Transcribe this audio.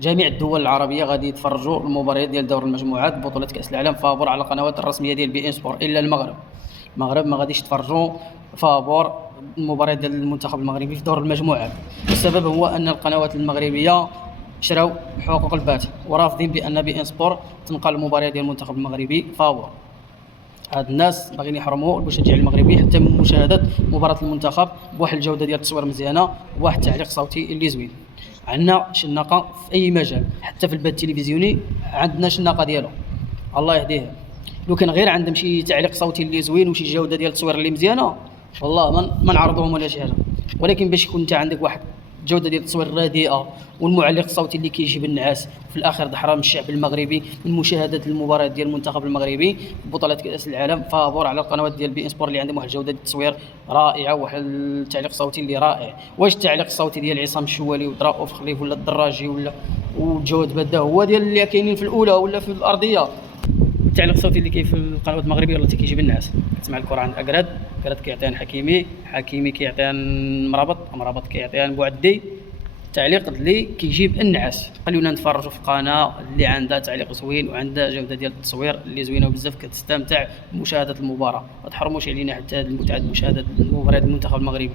جميع الدول العربيه غادي يتفرجوا المباريات ديال دور المجموعات بطوله كاس العالم فابور على القنوات الرسميه ديال بي ان سبور الا المغرب. المغرب ما غاديش يتفرجوا فابور المباريات ديال المنتخب المغربي في دور المجموعات. السبب هو ان القنوات المغربيه شراو حقوق البث ورافضين بان بي ان سبور تنقل المباريات ديال المنتخب المغربي فابور. هاد الناس باغيين يحرموا المشجع المغربي حتى من مشاهده مباراه المنتخب بواحد الجوده ديال التصوير مزيانه وواحد التعليق صوتي اللي زوين. عندنا شناقه في اي مجال حتى في البث التلفزيوني عندنا شناقه ديالو الله يهديه. لو كان غير عندهم شي تعليق صوتي اللي زوين وشي جوده ديال التصوير اللي مزيانه والله ما نعرضوهم ولا شي حاجه. ولكن باش يكون انت عندك واحد جوده ديال التصوير رديئه والمعلق الصوتي اللي كيجيب النعاس في الاخر تحرم الشعب المغربي من مشاهده المباريات ديال المنتخب المغربي في بطوله كاس العالم فابور على القنوات ديال بي ان سبور اللي عندهم واحد جوده التصوير رائعه وواحد التعليق الصوتي اللي رائع. واش التعليق الصوتي ديال عصام الشوالي ودراؤوف خليف ولا الدراجي ولا وجود بدا هو ديال اللي كاينين في الاولى ولا في الارضيه؟ التعليق الصوتي اللي كاين في القنوات المغربيه والله كيجيب الناس. كتسمع الكره عند اكراد، اكراد كيعطيها حكيمي، حكيمي كيعطيها مرابط، مرابط كيعطيها بوعدي. التعليق اللي كيجيب النعاس. خليونا نتفرجوا في قناه اللي عندها تعليق زوين وعندها جوده ديال التصوير اللي زوينه بزاف كتستمتع بمشاهده المباراه. ما تحرموش علينا حتى المتعه مشاهده مباريات المنتخب المغربي.